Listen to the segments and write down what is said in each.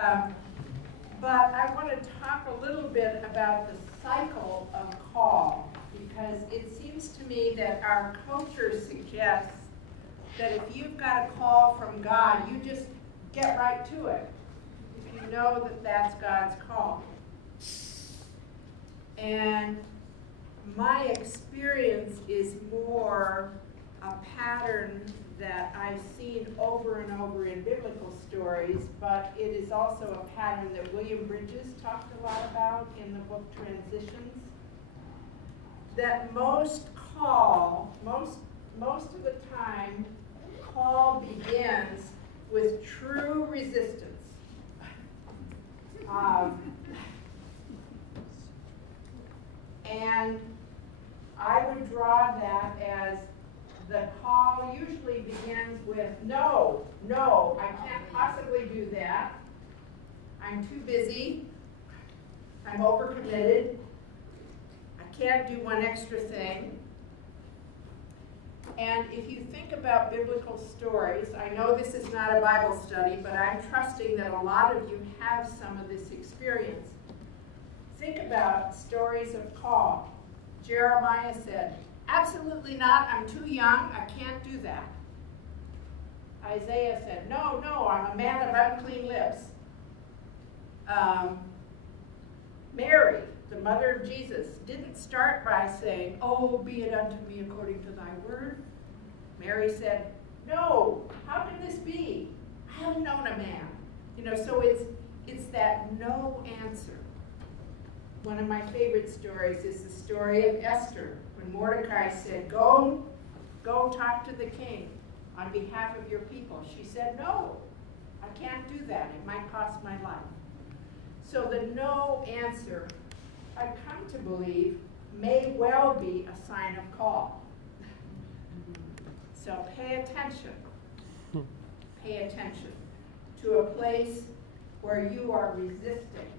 Um, but I want to talk a little bit about the cycle of call, because it seems to me that our culture suggests that if you've got a call from God, you just get right to it, if you know that that's God's call. And my experience is more a pattern that I've seen over and over in biblical stories, but it is also a pattern that William Bridges talked a lot about in the book Transitions. That most of the time, call begins with true resistance. And I would draw that as the call usually begins with, no, I can't possibly do that. I'm too busy. I'm overcommitted. I can't do one extra thing. And if you think about biblical stories, I know this is not a Bible study, but I'm trusting that a lot of you have some of this experience. Think about stories of call. Jeremiah said, absolutely not, I'm too young, I can't do that. Isaiah said, no, I'm a man of unclean lips. Mary, the mother of Jesus, didn't start by saying, oh, be it unto me according to thy word. Mary said, no, how can this be? I haven't known a man. So it's that no answer. One of my favorite stories is the story of Esther, when Mordecai said, go talk to the king on behalf of your people. She said, no, I can't do that. It might cost my life. So the no answer, I've come to believe, may well be a sign of call. So pay attention. Pay attention to a place where you are resisting.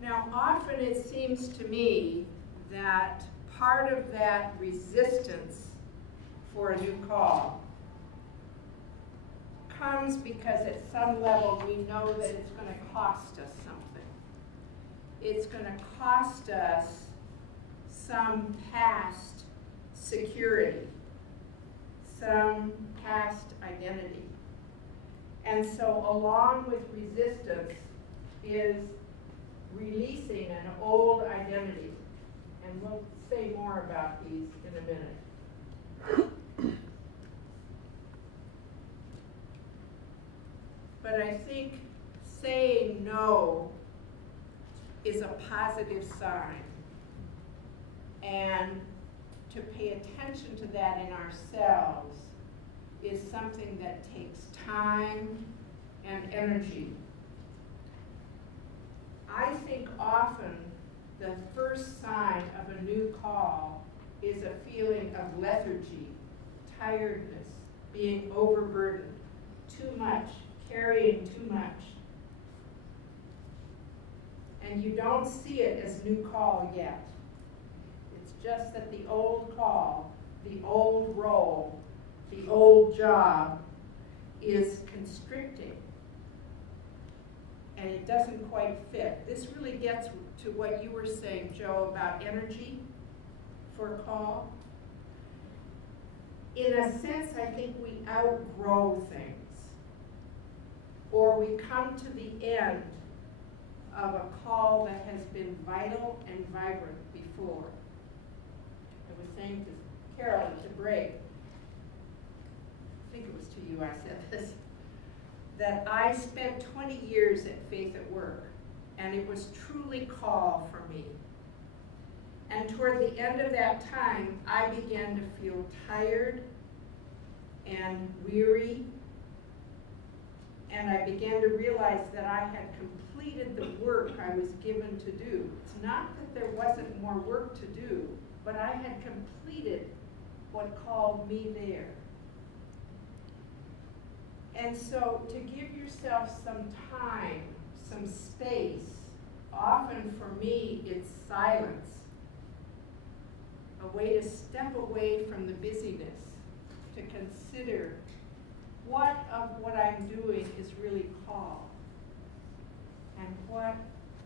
Now, often it seems to me that part of that resistance for a new call comes because at some level we know that it's going to cost us something. It's going to cost us some past security, some past identity. And so along with resistance is releasing an old identity. And we'll say more about these in a minute. But I think saying no is a positive sign. And to pay attention to that in ourselves is something that takes time and energy. I think often the first sign of a new call is a feeling of lethargy, tiredness, being overburdened, too much, carrying too much. And you don't see it as new call yet. It's just that the old call, the old role, the old job is constricting. And it doesn't quite fit. This really gets to what you were saying, Joe, about energy for a call. In a sense, I think we outgrow things. Or we come to the end of a call that has been vital and vibrant before. I was saying to Carol at the break, I think it was to you I said this, that I spent 20 years at Faith at Work, and it was truly call for me. And toward the end of that time, I began to feel tired and weary, and I began to realize that I had completed the work I was given to do. It's not that there wasn't more work to do, but I had completed what called me there. And so to give yourself some time, some space, often for me it's silence. a way to step away from the busyness, to consider what of what I'm doing is really called, and what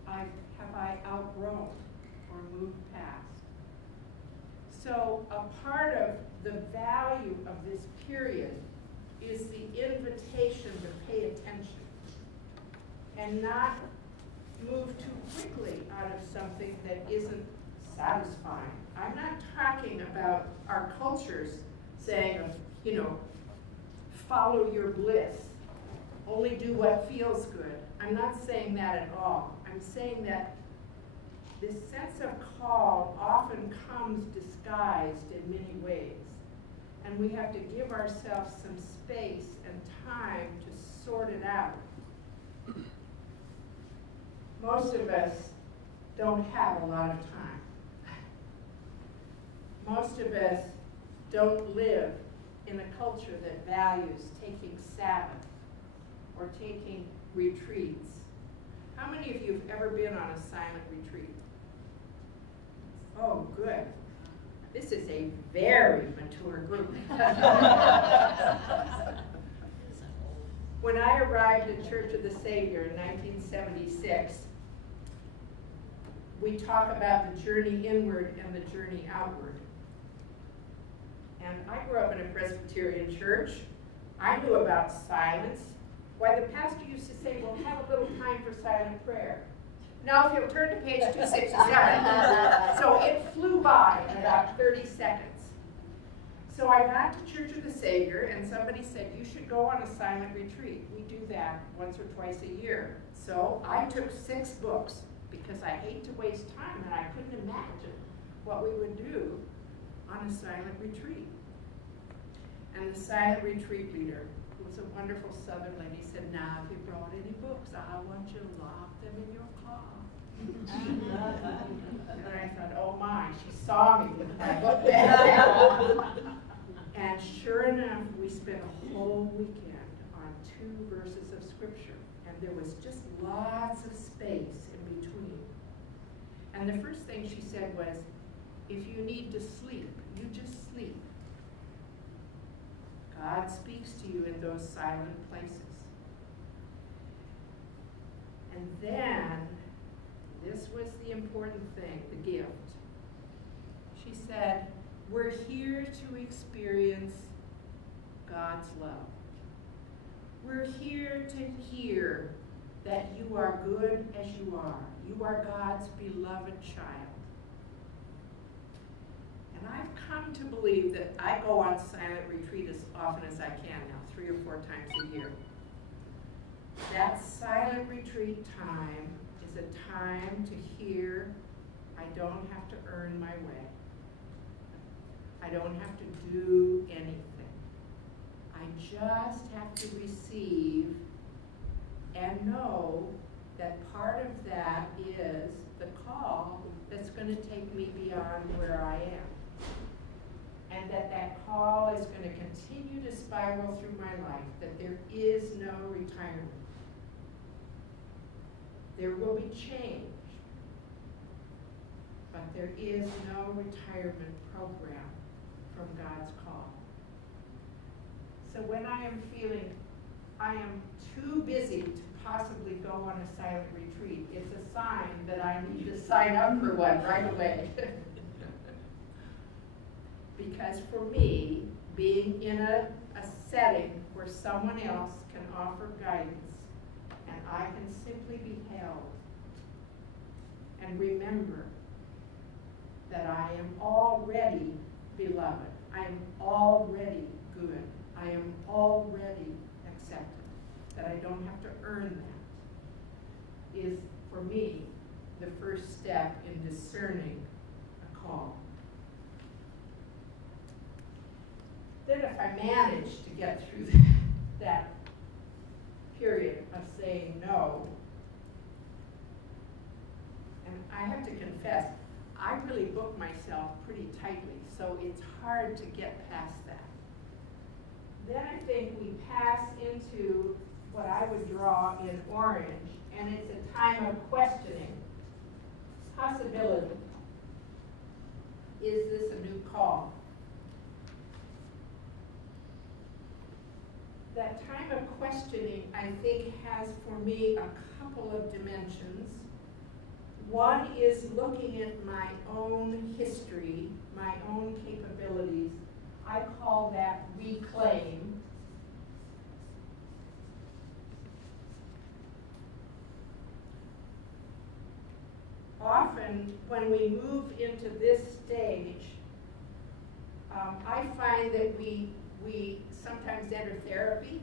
have I outgrown or moved past. So a part of the value of this period is the invitation to pay attention and not move too quickly out of something that isn't satisfying. I'm not talking about our cultures saying, you know, follow your bliss, only do what feels good. I'm not saying that at all. I'm saying that this sense of call often comes disguised in many ways. And we have to give ourselves some space and time to sort it out. Most of us don't have a lot of time. Most of us don't live in a culture that values taking Sabbath or taking retreats. How many of you have ever been on a silent retreat? Oh, good. This is a very mature group. When I arrived at Church of the Savior in 1976, we talk about the journey inward and the journey outward. And I grew up in a Presbyterian church. I knew about silence. Why, the pastor used to say, well, have a little time for silent prayer. Now, if you'll turn to page 267. So it flew by in about 30 seconds. So I got to Church of the Savior, and somebody said, you should go on a silent retreat. We do that once or twice a year. So I took 6 books, because I hate to waste time, and I couldn't imagine what we would do on a silent retreat. And the silent retreat leader, who was a wonderful Southern lady, said, now, if you brought any books, I want you to lock them in your car. And I thought, oh my, she saw me with my book bag. And sure enough, we spent a whole weekend on 2 verses of Scripture. And there was just lots of space in between. And the first thing she said was, if you need to sleep, you just sleep. God speaks to you in those silent places. And then, this was the important thing, the gift. She said, we're here to experience God's love. We're here to hear that you are good as you are. You are God's beloved child. And I've come to believe that I go on silent retreat as often as I can now, 3 or 4 times a year. That silent retreat time is a time to hear, I don't have to earn my way. I don't have to do anything. I just have to receive and know that part of that is the call that's going to take me beyond where I am. And that call is going to continue to spiral through my life, that there is no retirement. There will be change, but there is no retirement program from God's call. So when I am feeling I am too busy to possibly go on a silent retreat, it's a sign that I need to sign up for one right away. Because for me, being in a setting where someone else can offer guidance and I can simply be held and remember that I am already beloved. I am already good. I am already accepted. That I don't have to earn that is, for me, the first step in discerning a call. Then if I manage to get through that period of saying no, and I have to confess, I really book myself pretty tightly, so it's hard to get past that. Then I think we pass into what I would draw in orange, and it's a time of questioning, possibility. is this a new call? That time of questioning, I think, has for me a couple of dimensions. One is looking at my own history, my own capabilities. I call that reclaim. Often, when we move into this stage, I find that we sometimes enter therapy,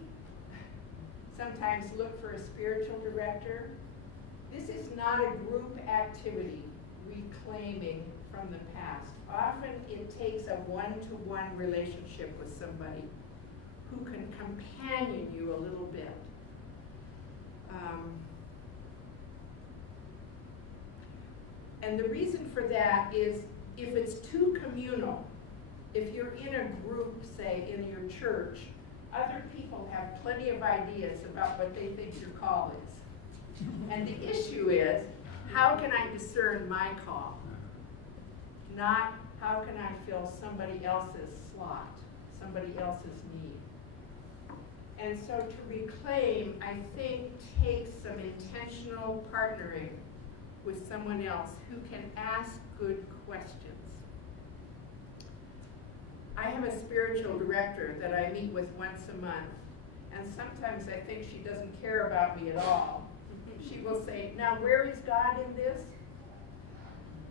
sometimes look for a spiritual director. This is not a group activity, reclaiming from the past. Often it takes a one-to-one relationship with somebody who can companion you a little bit. And the reason for that is if it's too communal, if you're in a group, say, in your church, other people have plenty of ideas about what they think your call is. And the issue is, how can I discern my call? Not how can I fill somebody else's slot, somebody else's need. And so to reclaim, I think, takes some intentional partnering with someone else who can ask good questions. I have a spiritual director that I meet with once a month, and sometimes I think she doesn't care about me at all. She will say, now where is God in this?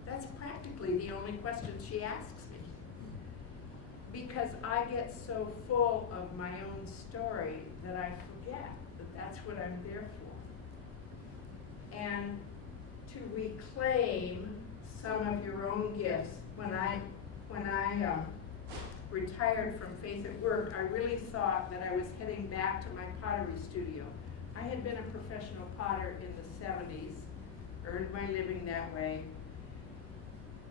That's practically the only question she asks me. Because I get so full of my own story that I forget that that's what I'm there for. And to reclaim some of your own gifts. When I retired from Faith at Work, I really thought that I was heading back to my pottery studio. I had been a professional potter in the 70s, earned my living that way.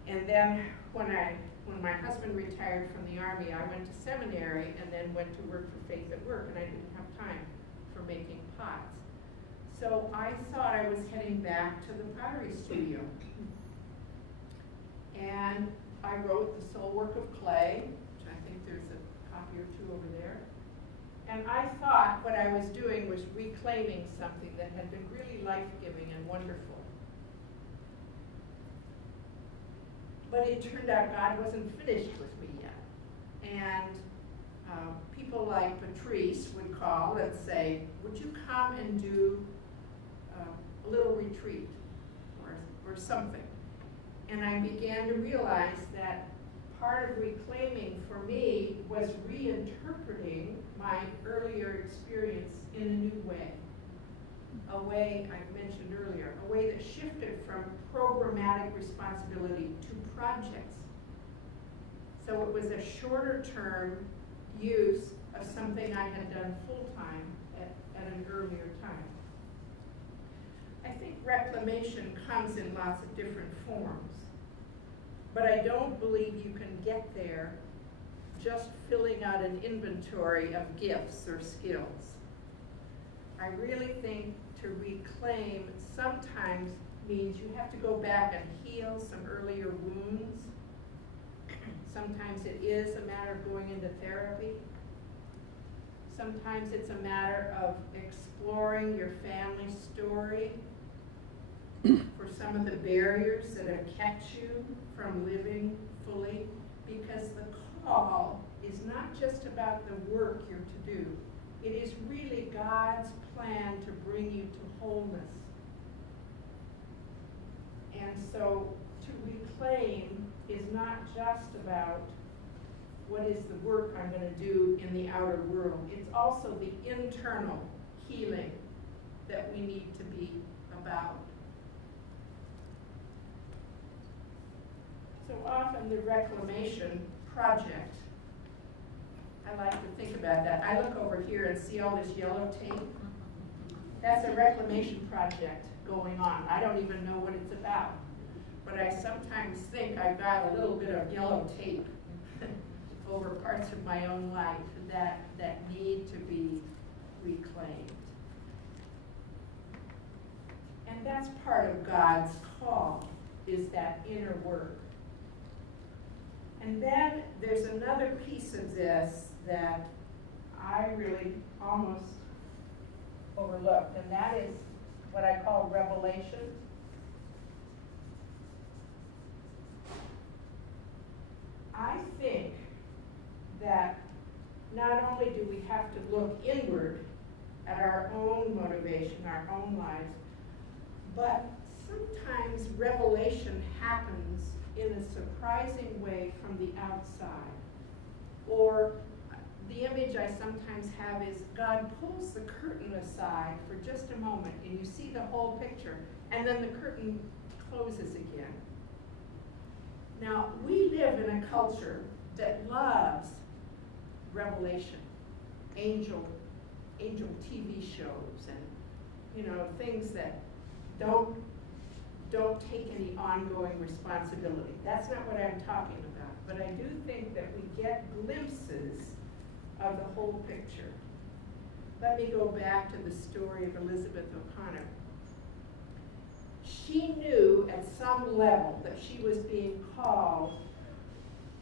And then when my husband retired from the Army, I went to seminary and then went to work for Faith at Work, and I didn't have time for making pots. So I thought I was heading back to the pottery studio. And I wrote The Soul Work of Clay, which I think there's a copy or two over there. And I thought what I was doing was reclaiming something that had been really life-giving and wonderful. But it turned out God wasn't finished with me yet. And people like Patrice would call and say, would you come and do a little retreat or something? And I began to realize that part of reclaiming for me was reinterpreting my earlier experience in a new way. A way I mentioned earlier, a way that shifted from programmatic responsibility to projects. So it was a shorter term use of something I had done full-time at an earlier time. I think reclamation comes in lots of different forms, but I don't believe you can get there just filling out an inventory of gifts or skills. I really think to reclaim sometimes means you have to go back and heal some earlier wounds. Sometimes it is a matter of going into therapy. Sometimes it's a matter of exploring your family story for some of the barriers that have kept you from living fully, because the call is not just about the work you're to do. It is really God's plan to bring you to wholeness. And so to reclaim is not just about what is the work I'm going to do in the outer world. It's also the internal healing that we need to be about. So often the reclamation project, I like to think about that. I look over here and see all this yellow tape. That's a reclamation project going on. I don't even know what it's about. But I sometimes think I've got a little bit of yellow tape over parts of my own life that need to be reclaimed. And that's part of God's call, is that inner work. And then there's another piece of this that I really almost overlooked, and that is what I call revelation. I think that not only do we have to look inward at our own motivation, our own lives, but sometimes revelation happens in a surprising way from the outside. Or the image I sometimes have is God pulls the curtain aside for just a moment and you see the whole picture, and then the curtain closes again. Now, we live in a culture that loves revelation, angel TV shows, and things that don't take any ongoing responsibility. That's not what I'm talking about. But I do think that we get glimpses of the whole picture. Let me go back to the story of Elizabeth O'Connor. She knew at some level that she was being called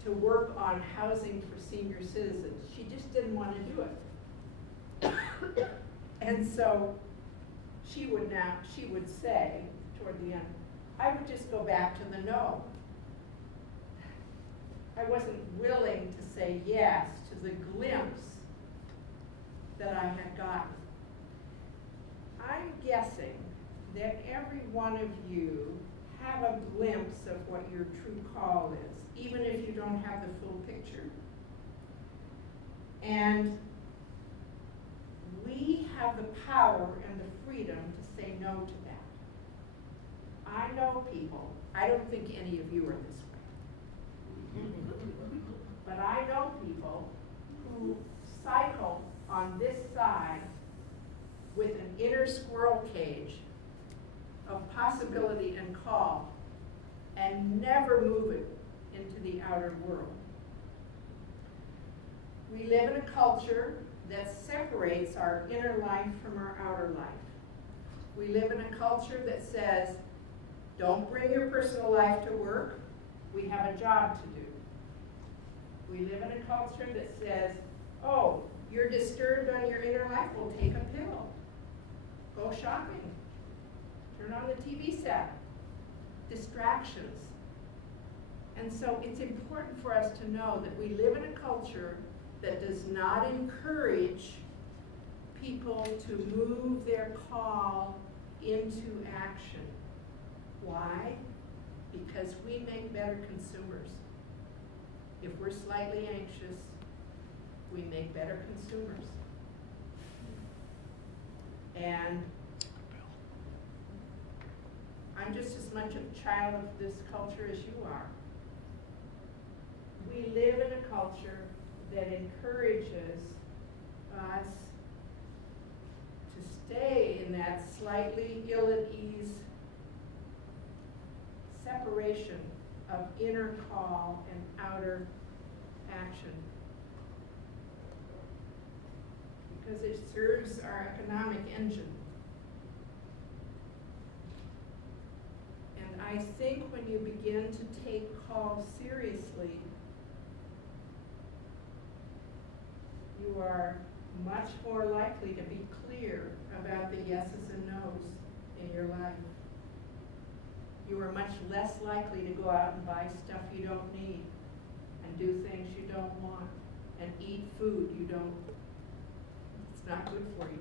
to work on housing for senior citizens. She just didn't want to do it. And so she would say toward the end, I would just go back to the no. I wasn't willing to say yes to the glimpse that I had gotten. I'm guessing that every one of you have a glimpse of what your true call is, even if you don't have the full picture. And we have the power and the freedom to say no to that. I know people, I don't think any of you are this way, but I know people who cycle on this side with an inner squirrel cage of possibility and call and never move it into the outer world. We live in a culture that separates our inner life from our outer life. We live in a culture that says, don't bring your personal life to work, we have a job to do. We live in a culture that says, oh, you're disturbed on your inner life, well, take a pill. Go shopping. Turn on the TV set. Distractions. And so it's important for us to know that we live in a culture that does not encourage people to move their call into action. Why? Because we make better consumers. If we're slightly anxious, we make better consumers. And I'm just as much a child of this culture as you are. We live in a culture that encourages us to stay in that slightly ill-at-ease separation of inner call and outer action. Because it serves our economic engine. And I think when you begin to take call seriously, you are much more likely to be clear about the yeses and nos in your life. You are much less likely to go out and buy stuff you don't need and do things you don't want and eat food you don't. It's not good for you.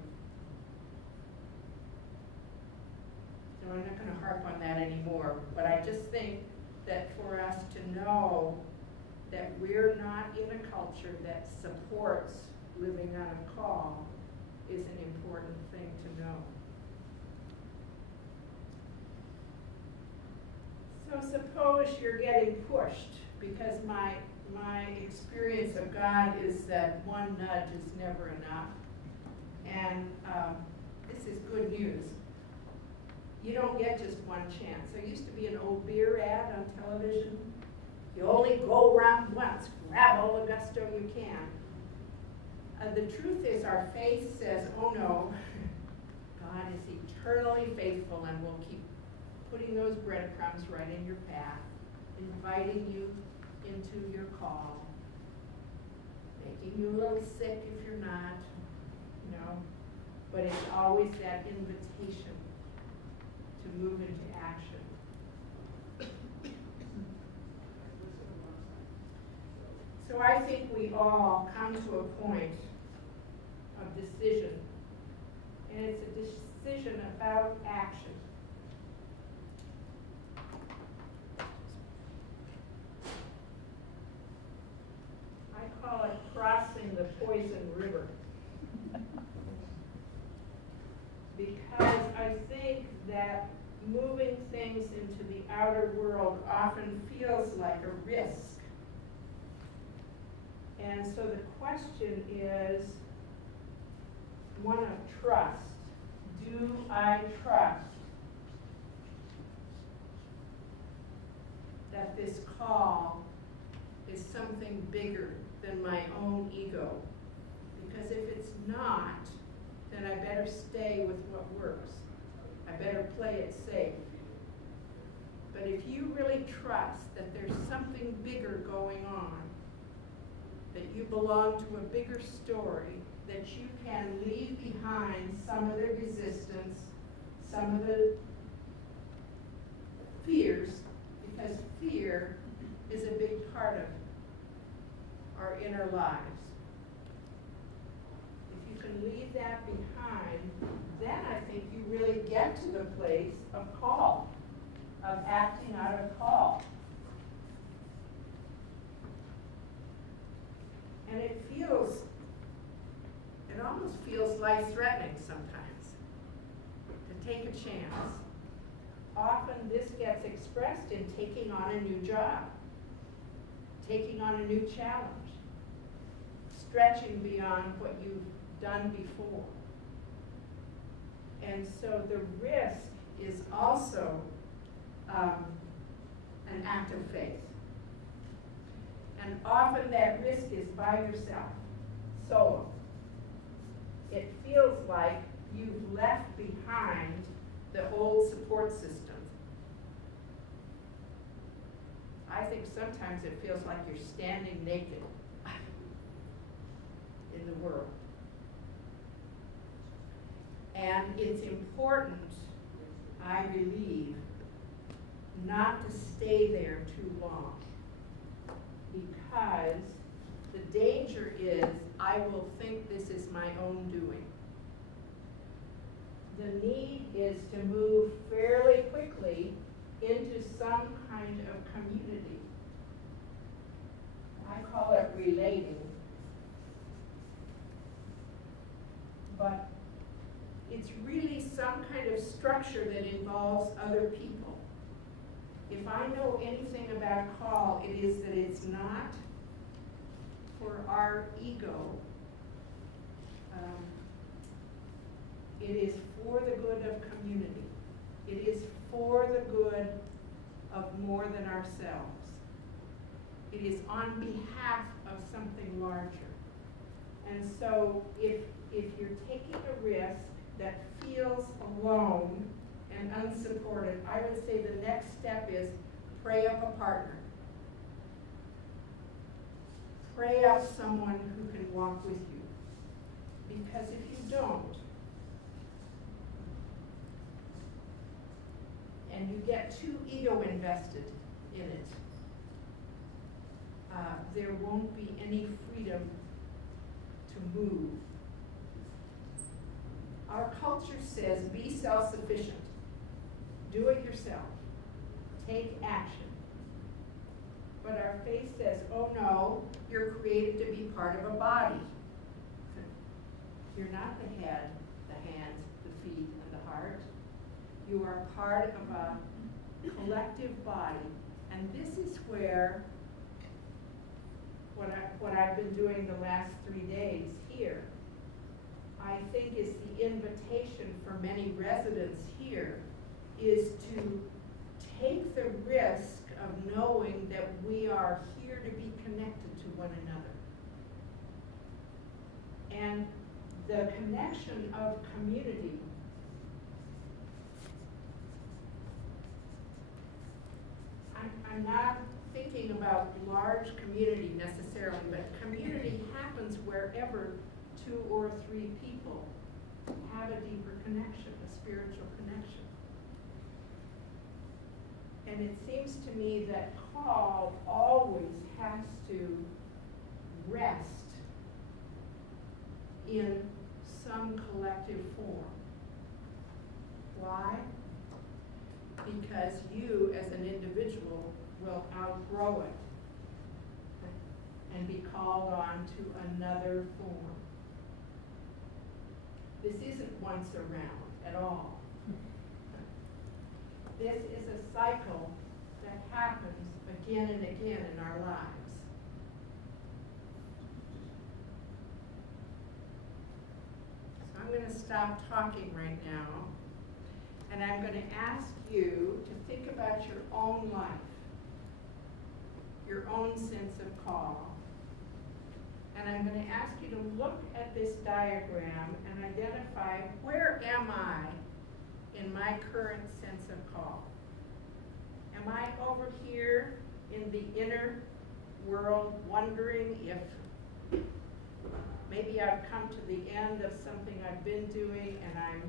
So I'm not going to harp on that anymore, but I just think that for us to know that we're not in a culture that supports living out of call is an important thing to know. So suppose you're getting pushed, because my experience of God is that one nudge is never enough. And this is good news. You don't get just one chance. There used to be an old beer ad on television. You only go around once. Grab all the gusto you can. The truth is our faith says, oh no, God is eternally faithful and will keep putting those breadcrumbs right in your path, inviting you into your call, making you a little sick if you're not, you know, but it's always that invitation to move into action. So I think we all come to a point of decision, and it's a decision about action. I call it crossing the poison river. Because I think that moving things into the outer world often feels like a risk. And so the question is one of trust. Do I trust that this call is something bigger than my own ego? Because if it's not, then I better stay with what works. I better play it safe. But if you really trust that there's something bigger going on, that you belong to a bigger story, that you can leave behind some of the resistance, some of the fears, because fear is a big part of our inner lives. If you can leave that behind, then I think you really get to the place of call, of acting out of call. And it almost feels life-threatening sometimes to take a chance. Often this gets expressed in taking on a new job, taking on a new challenge, stretching beyond what you've done before. And so the risk is also an act of faith. And often that risk is by yourself, solo. It feels like you've left behind the old support system. I think sometimes it feels like you're standing naked in the world. And it's important, I believe, not to stay there too long. Because the danger is I will think this is my own doing. The need is to move fairly quickly into some kind of community. I call it relating. But it's really some kind of structure that involves other people. If I know anything about call, it is that it's not for our ego. It is for the good of community. It is for the good of more than ourselves. It is on behalf of something larger. And so if you're taking a risk that feels alone and unsupported, I would say the next step is pray up a partner. Pray up someone who can walk with you. Because if you don't, and you get too ego invested in it, there won't be any freedom to move. Our culture says be self-sufficient. Do it yourself. Take action. But our faith says, oh no, you're created to be part of a body. You're not the head, the hands, the feet, and the heart. You are part of a collective body. And this is where what I've been doing the last 3 days here, I think is the invitation for many residents here, is to take the risk of knowing that we are here to be connected to one another. And the connection of community I'm not thinking talking about large community necessarily, but community happens wherever 2 or 3 people have a deeper connection, a spiritual connection. And it seems to me that call always has to rest in some collective form. Why? Because you as an individual will outgrow it and be called on to another form. This isn't once around at all. This is a cycle that happens again and again in our lives. So I'm going to stop talking right now, and I'm going to ask you to think about your own life, your own sense of call. And I'm going to ask you to look at this diagram and identify, where am I in my current sense of call? Am I over here in the inner world wondering if maybe I've come to the end of something I've been doing and I'm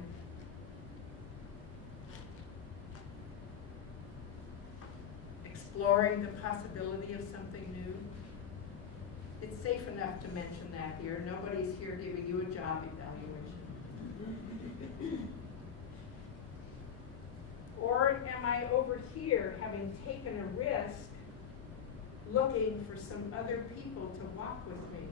exploring the possibility of something new? It's safe enough to mention that here. Nobody's here giving you a job evaluation. Or am I over here having taken a risk looking for some other people to walk with me?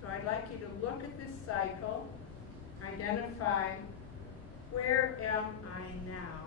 So I'd like you to look at this cycle, identify, where am I now?